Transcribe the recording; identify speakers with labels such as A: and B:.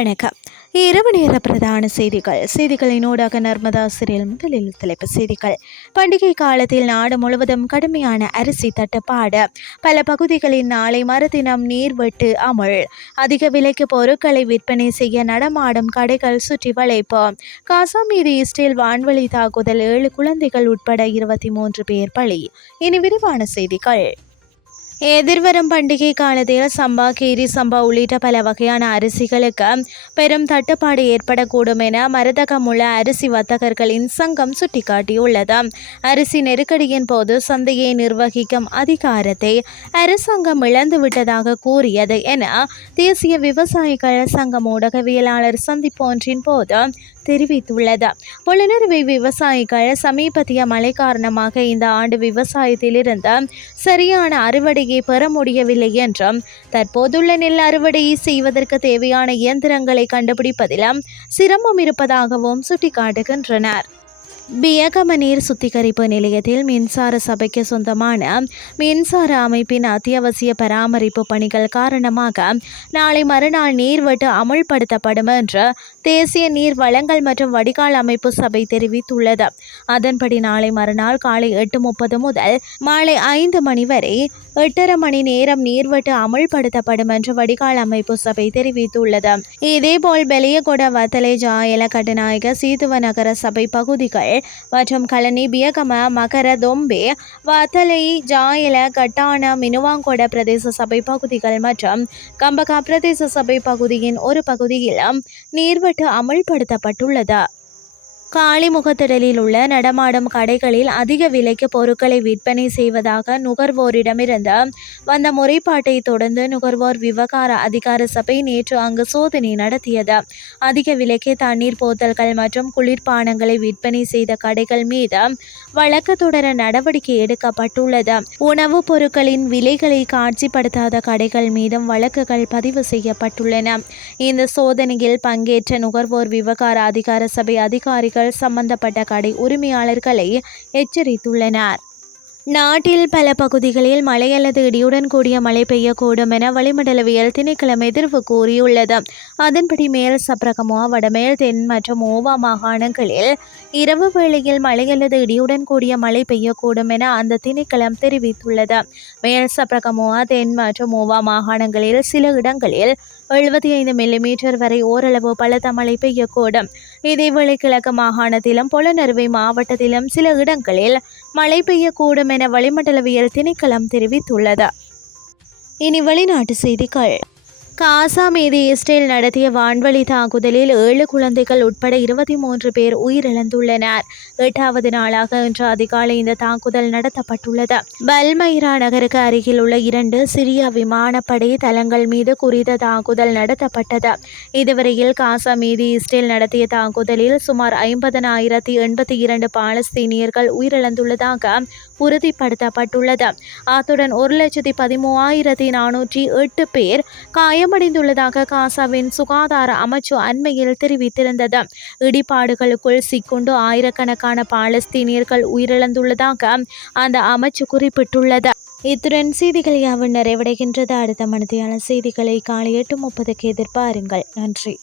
A: வணக்கம். இரவு நேர பிரதான செய்திகள். செய்திகளினூடாக நர்மதா சிறில் முதலில் தலைப்பு செய்திகள். பண்டிகை காலத்தில் நாடு முழுவதும் கடுமையான அரிசி தட்டுப்பாடு. பல பகுதிகளில் நாளை மறுதினம் நீர் வெட்டு அமுல். அதிக விலைக்கு பொருட்களை விற்பனை செய்ய நடமாடும் கடைகள் சுற்றி வளைப்பு காசா மீது இஸ்ரேல் வான்வழி தாக்குதல் ஏழு குழந்தைகள் உட்பட இருபத்தி மூன்று பேர் பலி. இனி விரிவான செய்திகள். எதிர்வரும் பண்டிகை காலத்தில் சம்பா கீரி சம்பா உள்ளிட்ட பல வகையான அரிசிகளுக்கு பெரும் தட்டுப்பாடு ஏற்படக்கூடும் என மருதகமுள்ள அரிசி வர்த்தகர்களின் சங்கம் சுட்டிக்காட்டியுள்ளது. அரிசி நெருக்கடியின் போது சந்தையை நிர்வகிக்கும் அதிகாரத்தை அரசாங்கம் இழந்துவிட்டதாக கூறியது என தேசிய விவசாயிகள் சங்கம் ஊடகவியலாளர் சந்திப்பு ஒன்றின் போது தெரிவித்துள்ளது. புலனறுவை விவசாயிகள் சமீபத்திய மழை காரணமாக இந்த ஆண்டு விவசாயத்திலிருந்து சரியான அறுவடையை பெற முடியவில்லை என்றும் தற்போதுள்ள நெல் அறுவடையை செய்வதற்கு தேவையான இயந்திரங்களை கண்டுபிடிப்பதிலும் சிரமம் இருப்பதாகவும் சுட்டிக்காட்டுகின்றனர். பியகம நீர் சுத்திகரிப்பு நிலையத்தில் மின்சார சபைக்கு சொந்தமான மின்சார அமைப்பின் அத்தியாவசிய பராமரிப்பு பணிகள் காரணமாக நாளை மறுநாள் நீர்வெட்டு அமுல்படுத்தப்படும் என்று தேசிய நீர் வளங்கள் மற்றும் வடிகால் அமைப்பு சபை தெரிவித்துள்ளது. அதன்படி நாளை மறுநாள் காலை எட்டு முப்பது முதல் மாலை ஐந்து மணி வரை எட்டரை மணி நேரம் நீர்வெட்டு அமுல்படுத்தப்படும் என்று வடிகால் அமைப்பு சபை தெரிவித்துள்ளது. இதேபோல் பெலியகொட வத்தலை ஜாயல கட்டுநாயக சீதுவ நகர சபை பகுதிகள் மற்றும் கலனி பியகம மகர தொம்பே வத்தலை ஜாயல கட்டான மினுவாங்கொட பிரதேச சபை பகுதிகள் மற்றும் கம்பகா பிரதேச சபை பகுதியின் ஒரு பகுதியிலும் நீர்வட்டு அமுல்படுத்தப்பட்டுள்ளது. காளிமுகத்திடலில் உள்ள நடமாடும் கடைகளில் அதிக விலைக்கு பொருட்களை விற்பனை செய்வதாக நுகர்வோரிடமிருந்து வந்த முறைப்பாட்டை தொடர்ந்து நுகர்வோர் விவகார அதிகார சபை நேற்று அங்கு சோதனை நடத்தியது. அதிக விலைக்கு தண்ணீர் போத்தல்கள் மற்றும் குளிர்பானங்களை விற்பனை செய்த கடைகள் மீது வழக்கு தொடர நடவடிக்கை எடுக்கப்பட்டுள்ளது. உணவுப் பொருட்களின் விலைகளை காட்சிப்படுத்தாத கடைகள் மீதும் வழக்குகள் பதிவு செய்யப்பட்டுள்ளன. இந்த சோதனையில் பங்கேற்ற நுகர்வோர் விவகார அதிகார சபை அதிகாரிகள் சம்பந்தப்பட்ட கடை உரிமையாளர்களை எச்சரித்துள்ளனர். நாட்டில் பல பகுதிகளில் மழை அல்லது இடியுடன் கூடிய மழை பெய்யக்கூடும் என வளிமண்டலவியல் திணைக்களம் எதிர்வு கூறியுள்ளது. அதன்படி மேல் சப்ரகமோ வடமேல் தென் மற்றும் ஓவா மாகாணங்களில் இரவு வேளையில் மழை அல்லது இடியுடன் கூடிய மழை பெய்யக்கூடும் என அந்த திணைக்களம் தெரிவித்துள்ளது. மேல் சப்ரகமோ தென் மற்றும் ஓவா மாகாணங்களில் சில இடங்களில் எழுபத்தி ஐந்து மில்லிமீட்டர் வரை ஓரளவு பலத்த மழை பெய்யக்கூடும். இதேவேளை கிழக்கு மாகாணத்திலும் புலனறுவை மாவட்டத்திலும் சில இடங்களில் மழை பெய்யக்கூடும் என வளிமண்டலவியல் திணைக்களம் தெரிவித்துள்ளது. இனி வெளிநாட்டு செய்திகள். காசா மீது இஸ்ரேல் நடத்திய வான்வழி தாக்குதலில் ஏழு குழந்தைகள் உட்பட இருபத்தி மூன்று பேர் உயிரிழந்துள்ளனர். எட்டாவது நாளாக இன்று அதிகாலை இந்த தாக்குதல் நடத்தப்பட்டுள்ளது. பல்மைரா நகருக்கு அருகில் உள்ள இரண்டு சிரிய விமானப்படை தளங்கள் மீது குறித்த தாக்குதல் நடத்தப்பட்டது. இதுவரையில் காசா மீது இஸ்ரேல் நடத்திய தாக்குதலில் சுமார் ஐம்பதனாயிரத்தி எண்பத்தி இரண்டு பாலஸ்தீனியர்கள் உயிரிழந்துள்ளதாக உறுதிப்படுத்தப்பட்டுள்ளது. அத்துடன் ஒரு லட்சத்தி பதிமூவாயிரத்தி நானூற்றி எட்டு பேர் காயம் குணமடைந்துள்ளதாக காசாவின் சுகாதார அமைச்சு அண்மையில் தெரிவித்திருந்தது. இடிபாடுகளுக்குள் சிக்கொண்டு ஆயிரக்கணக்கான பாலஸ்தீனியர்கள் உயிரிழந்துள்ளதாக அந்த அமைச்சு குறிப்பிட்டுள்ளது. இத்துடன் செய்திகள் யாவும் நிறைவடைகின்றது. அடுத்த மனதியான செய்திகளை காலை எட்டு முப்பதுக்கு எதிர்பாருங்கள். நன்றி.